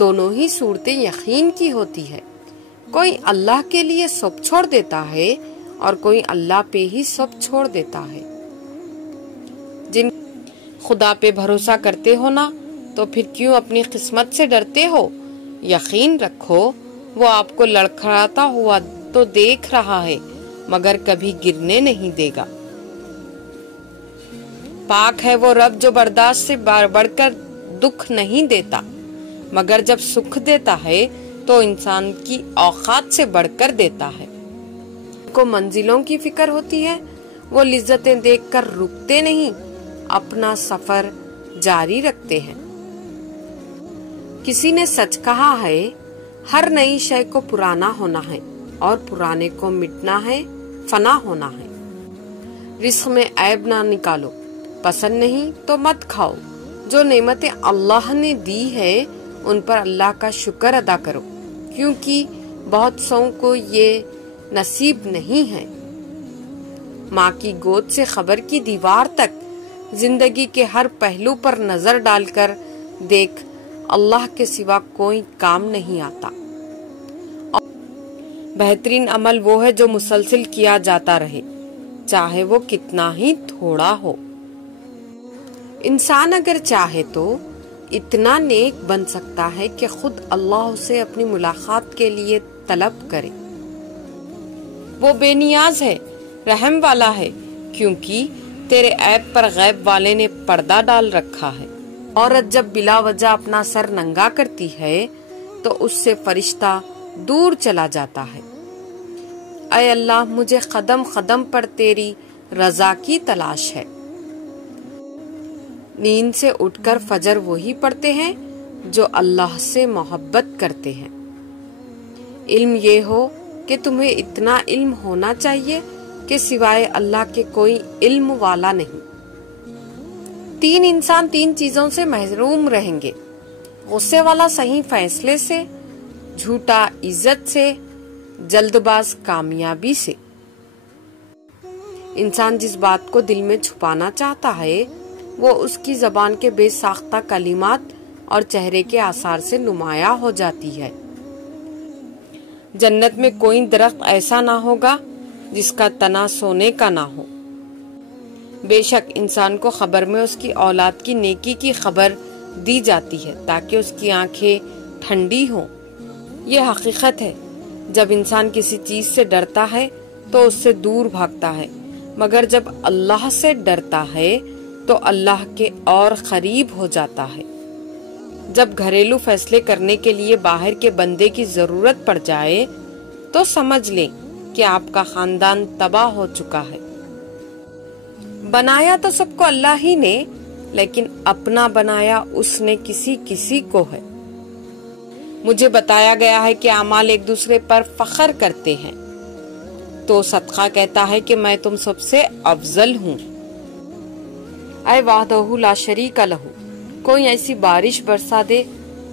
دونوں ہی صورتیں یقین کی ہوتی ہے۔ کوئی اللہ کے لیے سب چھوڑ دیتا ہے اور کوئی اللہ پہ ہی سب چھوڑ دیتا ہے۔ جن خدا پہ بھروسہ کرتے ہو نا، تو پھر کیوں اپنی قسمت سے ڈرتے ہو؟ یقین رکھو وہ آپ کو لڑکھڑاتا ہوا تو دیکھ رہا ہے مگر کبھی گرنے نہیں دے گا۔ پاک ہے وہ رب جو برداشت سے بڑھ کر دکھ نہیں دیتا، مگر جب سکھ دیتا ہے تو انسان کی اوقات سے بڑھ کر دیتا ہے۔ کو منزلوں کی فکر ہوتی ہے، وہ لذتیں دیکھ کر رکتے نہیں، اپنا سفر جاری رکھتے ہیں۔ کسی نے سچ کہا ہے، ہر نئی شے کو پرانا ہونا ہے اور پرانے کو مٹنا ہے، فنا ہونا ہے۔ رزق میں عیب نہ نکالو، پسند نہیں تو مت کھاؤ۔ جو نعمتیں اللہ نے دی ہے ان پر اللہ کا شکر ادا کرو، کیونکہ بہت سو کو یہ نصیب نہیں ہے۔ ماں کی گود سے خبر کی دیوار تک، زندگی کے ہر پہلو پر نظر ڈال کر دیکھ، اللہ کے سوا کوئی کام نہیں آتا۔ بہترین عمل وہ ہے جو مسلسل کیا جاتا رہے، چاہے وہ کتنا ہی تھوڑا ہو۔ انسان اگر چاہے تو اتنا نیک بن سکتا ہے کہ خود اللہ اسے اپنی ملاقات کے لیے طلب کرے۔ وہ بے نیاز ہے، رحم والا ہے، کیونکہ تیرے عیب پر غیب والے نے پردہ ڈال رکھا ہے۔ عورت جب بلا وجہ اپنا سر ننگا کرتی ہے تو اس سے فرشتہ دور چلا جاتا ہے۔ اے اللہ، مجھے قدم قدم پر تیری رضا کی تلاش ہے۔ نیند سے اٹھ کر فجر وہی پڑھتے ہیں جو اللہ سے محبت کرتے ہیں۔ علم یہ ہو کہ تمہیں اتنا علم ہونا چاہیے کہ سوائے اللہ کے کوئی علم والا نہیں۔ تین انسان تین چیزوں سے محروم رہیں گے: غصے والا صحیح فیصلے سے، جھوٹا عزت سے، جلد باز کامیابی سے۔ انسان جس بات کو دل میں چھپانا چاہتا ہے وہ اس کی زبان کے بے ساختہ کلمات اور چہرے کے آثار سے نمایاں ہو جاتی ہے۔ جنت میں کوئی درخت ایسا نہ ہوگا جس کا تنا سونے کا نہ ہو۔ بے شک انسان کو خبر میں اس کی اولاد کی نیکی کی خبر دی جاتی ہے تاکہ اس کی آنکھیں ٹھنڈی ہوں۔ یہ حقیقت ہے، جب انسان کسی چیز سے ڈرتا ہے تو اس سے دور بھاگتا ہے، مگر جب اللہ سے ڈرتا ہے تو اللہ کے اور قریب ہو جاتا ہے۔ جب گھریلو فیصلے کرنے کے لیے باہر کے بندے کی ضرورت پڑ جائے تو سمجھ لیں کہ آپ کا خاندان تباہ ہو چکا ہے۔ بنایا تو سب کو اللہ ہی نے، لیکن اپنا بنایا اس نے کسی کو ہے۔ مجھے بتایا گیا ہے کہ اعمال ایک دوسرے پر فخر کرتے ہیں، تو صدقہ کہتا ہے کہ میں تم سب سے افضل ہوں۔ اے وحدہ لا شریک لہ، کوئی ایسی بارش برسا دے،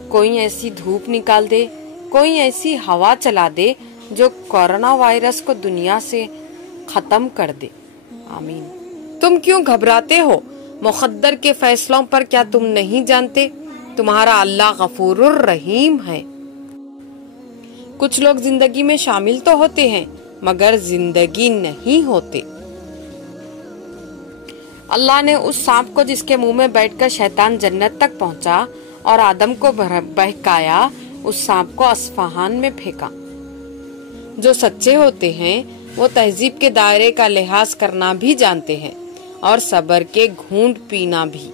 کوئی ایسی دھوپ نکال دے، کوئی ایسی ہوا چلا دے جو کورونا وائرس کو دنیا سے ختم کر دے، آمین۔ تم کیوں گھبراتے ہو مقدر کے فیصلوں پر؟ کیا تم نہیں جانتے تمہارا اللہ غفور الرحیم ہے؟ کچھ لوگ زندگی میں شامل تو ہوتے ہیں مگر زندگی نہیں ہوتے۔ اللہ نے اس سانپ کو جس کے منہ میں بیٹھ کر شیطان جنت تک پہنچا اور آدم کو بہکایا، اس سانپ کو اصفہان میں پھینکا۔ جو سچے ہوتے ہیں وہ تہذیب کے دائرے کا لحاظ کرنا بھی جانتے ہیں اور صبر کے گھونٹ پینا بھی۔